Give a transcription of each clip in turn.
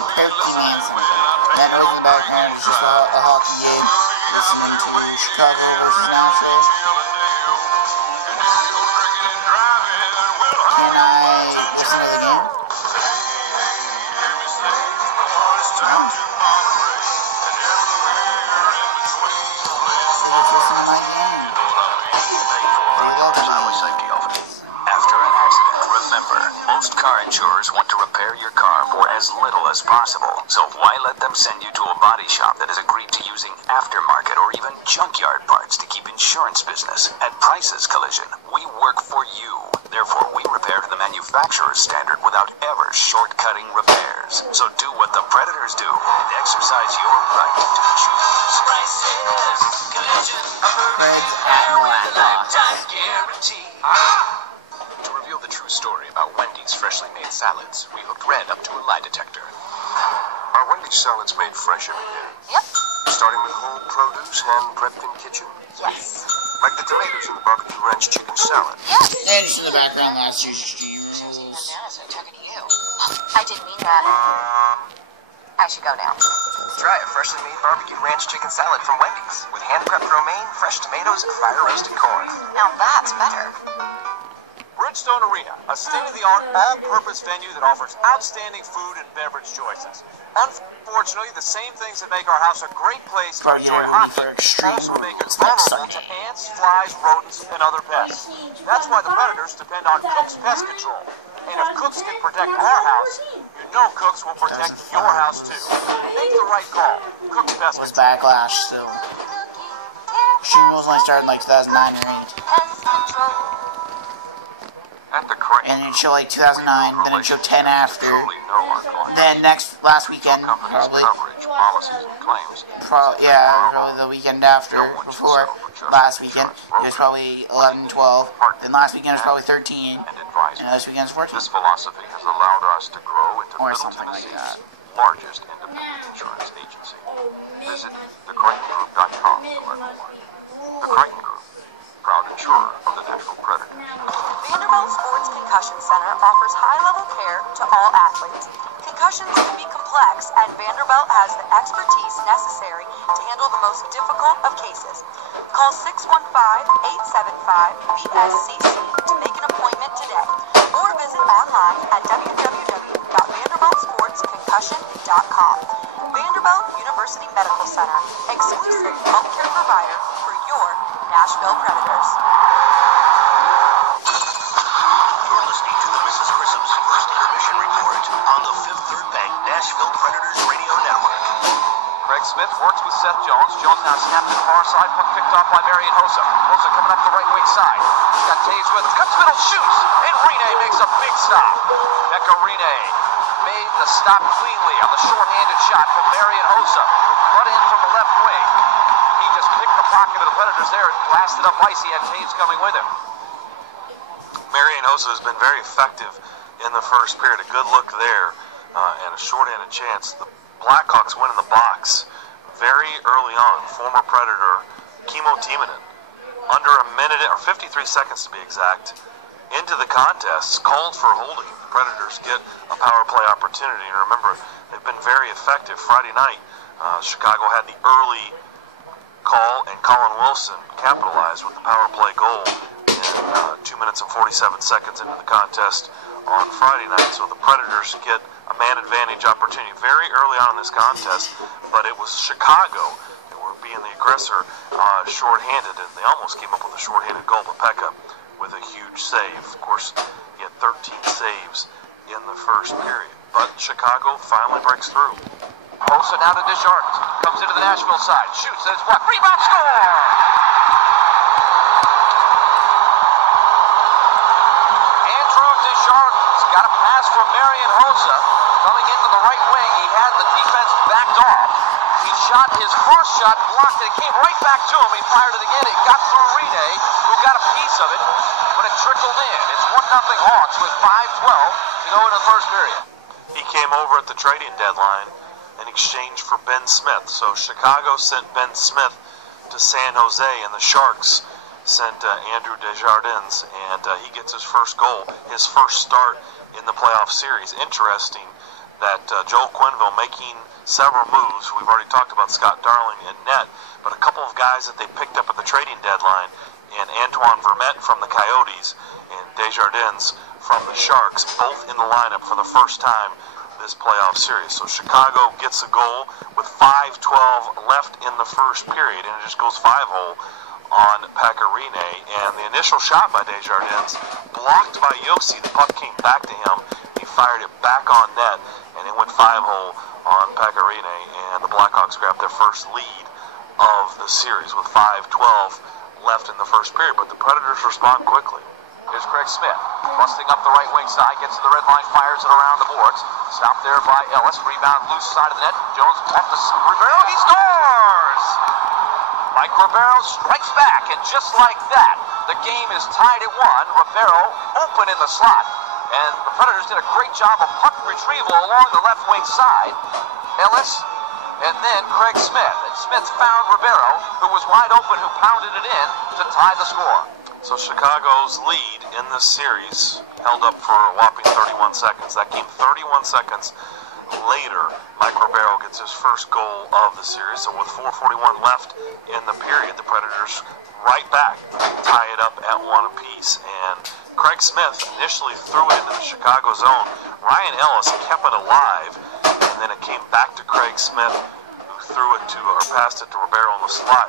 Perky Manson. That noise in the background is just a hockey game. Listening to Chicago versus Nashville. And I listen to the game. Most car insurers want to repair your car for as little as possible, so why let them send you to a body shop that has agreed to using aftermarket or even junkyard parts to keep insurance business? At Price's Collision, we work for you. Therefore, we repair to the manufacturer's standard without ever shortcutting repairs. So do what the Predators do and exercise your right to choose. Price's Collision, a lifetime guarantee. To reveal the true story about Wendy's freshly made salads, we hooked Red up to a lie detector. Are Wendy's salads made fresh every day? Yep. Starting with whole produce, hand-prepped in kitchen? Yes. Like the tomatoes in the barbecue ranch chicken salad? Yes. And just in the background, last year's stream Susie rules. Bananas are talking to you. I didn't mean that. I should go now. Try a freshly made barbecue ranch chicken salad from Wendy's with hand-prepped romaine, fresh tomatoes, and fire-roasted corn. Now that's better. Bridgestone Arena, a state-of-the-art, all-purpose venue that offers outstanding food and beverage choices. Unfortunately, the same things that make our house a great place to enjoy hockey also make it vulnerable to ants, flies, rodents, and other pests. That's why the Predators depend on Cook's Pest Control. And if Cooks can protect our house, you know Cooks will protect your house too. Make the right call. Cook's Pest Was Control. Backlash still. Stream rules only started in like 2009 or 8. At the Crichton And it showed like 2009, then it showed 10 after. truly know our clients. Then last weekend, Company's probably. coverage, policies, and claims. Probably the weekend after, before last weekend, it was probably 11, 12. Then last weekend it was probably 13. And advisors. And this weekend is 14. This philosophy has allowed us to grow into Or Middle something like Tennessee's that. largest independent insurance agency. Visit thecrichtongroup.com to learn more. The Crichton Group, proud insurer of the Nashville Predators. Vanderbilt Sports Concussion Center offers high-level care to all athletes. Concussions can be complex, and Vanderbilt has the expertise necessary to handle the most difficult of cases. Call 615-875-VSCC to make an appointment today, or visit online at www.vanderbiltsportsconcussion.com. Vanderbilt University Medical Center, exclusive healthcare provider for your Nashville Predators. You're listening to the Mrs. Grissom's First Intermission Report on the Fifth Third Bank Nashville Predators Radio Network. Greg Smith works with Seth Jones. Jones now snapped to the far side. Puck picked off by Marian Hossa. Hossa coming up the right wing side. He's got Taves with him. Cuts middle, shoots. And Rene makes a big stop. Pekka Rene made the stop cleanly on the short-handed shot from Marian Hossa, who cut in from the left wing. He just picked the pocket of the Predators there and blasted up ice. He had Taves coming with him. Marian Hossa has been very effective in the first period. A good look there and a short-handed chance. The Blackhawks win in the box very early on. Former Predator Kimmo Timonen, under a minute or 53 seconds to be exact, into the contest, called for holding. The Predators get a power play opportunity. And remember, they've been very effective. Friday night, Chicago had the early call, and Colin Wilson capitalized with the power play goal in 2 minutes and 47 seconds into the contest on Friday night. So the Predators get a man advantage opportunity very early on in this contest, but it was Chicago that were being the aggressor shorthanded, and they almost came up with a shorthanded goal. But Pekka with a huge save. Of course, he had 13 saves in the first period, but Chicago finally breaks through. Hossa now to Desjardins. Comes into the Nashville side. Shoots, and it's blocked. Rebound, score! Andrew Desjardins got a pass from Marian Hossa. Coming into the right wing, he had the defense backed off. He shot his first shot, blocked it. It came right back to him. He fired it again. It got through Rene, who got a piece of it, but it trickled in. It's 1-0 Hawks with 5:12 to go into the first period. He came over at the trading deadline in exchange for Ben Smith. So Chicago sent Ben Smith to San Jose, and the Sharks sent Andrew Desjardins, and he gets his first goal, his first start in the playoff series. Interesting that Joel Quenneville making several moves. We've already talked about Scott Darling and net, but a couple of guys that they picked up at the trading deadline, and Antoine Vermette from the Coyotes and Desjardins from the Sharks, both in the lineup for the first time this playoff series. So Chicago gets a goal with 5:12 left in the first period, and it just goes 5-hole on Pecorine. And the initial shot by Desjardins, blocked by Yossi. The puck came back to him. He fired it back on net, and it went 5-hole on Pecorine, and the Blackhawks grabbed their first lead of the series with 5:12 left in the first period. But the Predators respond quickly. Here's Craig Smith, busting up the right wing side, gets to the red line, fires it around the boards. Stopped there by Ellis. Rebound loose side of the net. Jones off the Ribeiro. He scores! Mike Ribeiro strikes back, and just like that, the game is tied at 1. Ribeiro open in the slot, and the Predators did a great job of puck retrieval along the left wing side. Ellis, and then Craig Smith. And Smith found Ribeiro, who was wide open, who pounded it in to tie the score. So Chicago's lead in this series held up for a whopping 31 seconds. That came 31 seconds later. Mike Ribeiro gets his first goal of the series. So with 4:41 left in the period, the Predators right back tie it up at 1 apiece. And Craig Smith initially threw it into the Chicago zone. Ryan Ellis kept it alive, and then it came back to Craig Smith, who threw it to, or passed it to Ribeiro in the slot.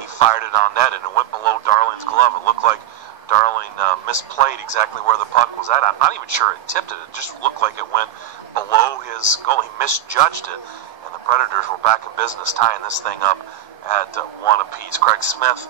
He fired it on net, and it went below Darling's glove. It looked like Darling misplayed exactly where the puck was at. I'm not even sure it tipped it. It just looked like it went below his goal. He misjudged it, and the Predators were back in business, tying this thing up at 1 apiece. Craig Smith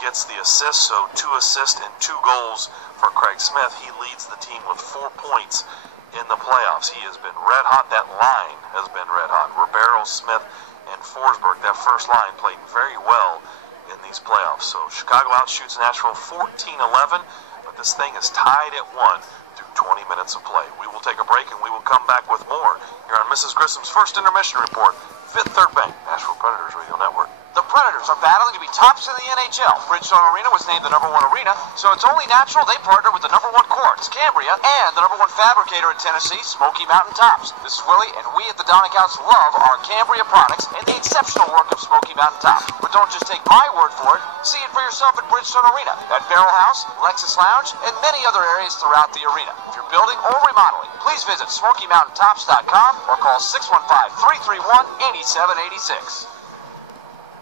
gets the assist, so 2 assists and 2 goals for Craig Smith. He leads the team with 4 points in the playoffs. He has been red hot. That line has been red hot. Ribeiro, Smith, and Forsberg, that first line, played very well in these playoffs. So Chicago outshoots Nashville 14-11, but this thing is tied at 1 through 20 minutes of play. We will take a break, and we will come back with more here on Mrs. Grissom's First Intermission Report, Fifth Third Bank, Nashville Predators Radio Network. The Predators are battling to be tops in the NHL. Bridgestone Arena was named the #1 arena, so it's only natural they partner with the #1 courts, Cambria, and the #1 fabricator in Tennessee, Smoky Mountain Tops. This is Willie, and we at the Donnicouts love our Cambria products and the exceptional work of Smoky Mountain Tops. But don't just take my word for it. See it for yourself at Bridgestone Arena, at Barrel House, Lexus Lounge, and many other areas throughout the arena. If you're building or remodeling, please visit SmokyMountainTops.com or call 615-331-8786.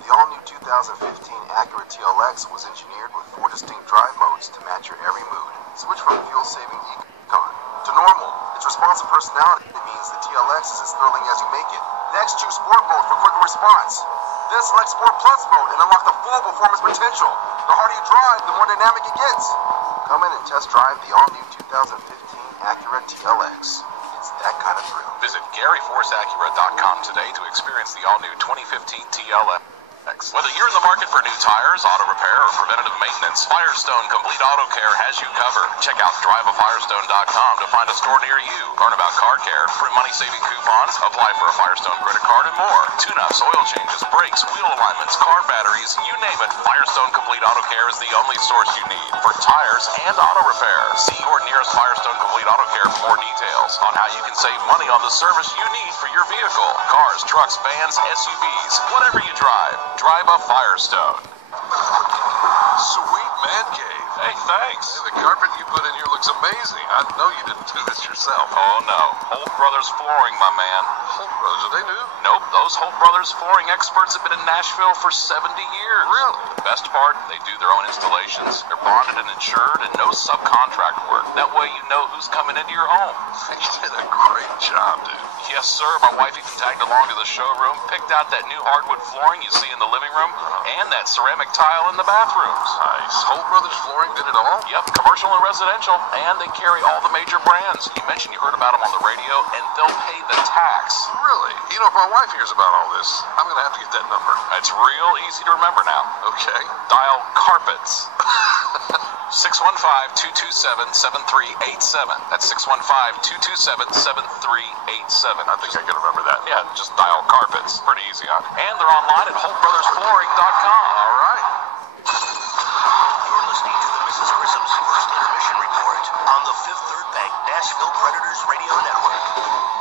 The all-new 2015 Acura TLX was engineered with 4 distinct drive modes to match your every mood. Switch from fuel-saving Econ to normal. Its responsive personality means the TLX is as thrilling as you make it. Next, choose Sport Mode for quicker response. Then select Sport Plus Mode and unlock the full performance potential. The harder you drive, the more dynamic it gets. Come in and test drive the all-new 2015 Acura TLX. It's that kind of thrill. Visit GaryForceAcura.com today to experience the all-new 2015 TLX. Whether you're in the market for new tires, auto repair, or preventative maintenance, Firestone Complete Auto Care has you covered. Check out DriveAFirestone.com to find a store near you. Learn about car care, print money-saving coupons, apply for a Firestone credit card, and more. Tune-ups, oil changes, brakes, wheel alignments, car batteries, you name it, Firestone Complete Auto Care is the only source you need for tires and auto repair. See your nearest Firestone Complete Auto Care for more details on how you can save money on the service you need for your vehicle. Cars, trucks, vans, SUVs, whatever you drive. Drive a Firestone. Sweet man cave. Hey, thanks. Hey, the carpet you put in here looks amazing. I know you didn't do this yourself. Oh, no. Holt Brothers Flooring, my man. Holt Brothers, are they new? Nope, those Holt Brothers flooring experts have been in Nashville for 70 years. Really? The best part, they do their own installations. They're bonded and insured, and no subcontract work. That way you know who's coming into your home. You did a great job, dude. Yes, sir. My wife even tagged along to the showroom, picked out that new hardwood flooring you see in the living room, and that ceramic tile in the bathrooms. Nice. Holt Brothers Flooring did it all? Yep, commercial and residential, and they carry all the major brands. You mentioned you heard about them on the radio, and they'll pay the tax. Really? You know, if my wife hears about all this, I'm going to have to get that number. It's real easy to remember now. Okay. Dial Carpets. 615-227-7387. That's 615-227-7387. I think I can remember that. Yeah, just dial Carpets. Pretty easy, huh? And they're online at HoltBrothersFlooring.com. All right. You're listening to the Mrs. Grissom's First Intermission Report on the Fifth Third Bank Nashville Predators Radio Network.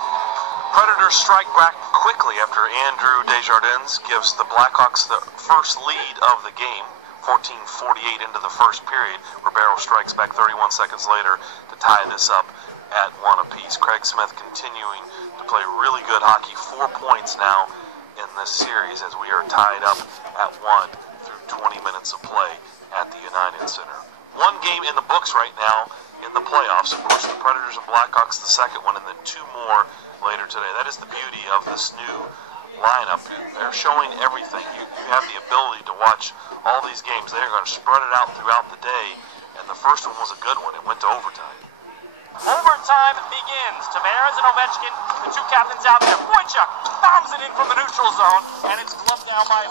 Predators strike back quickly after Andrew Desjardins gives the Blackhawks the first lead of the game, 14:48 into the first period. Ribeiro strikes back 31 seconds later to tie this up at 1 apiece. Craig Smith continuing to play really good hockey, 4 points now in this series as we are tied up at 1 through 20 minutes of play at the United Center. One game in the books right now in the playoffs. Of course, the Predators and Blackhawks the second one, and then 2 more later today. That is the beauty of this new lineup. They're showing everything. You have the ability to watch all these games. They're going to spread it out throughout the day, and the first one was a good one. It went to overtime. Overtime begins. Tavares and Ovechkin, the two captains out there. Boychuk bombs it in from the neutral zone, and it's gloved down by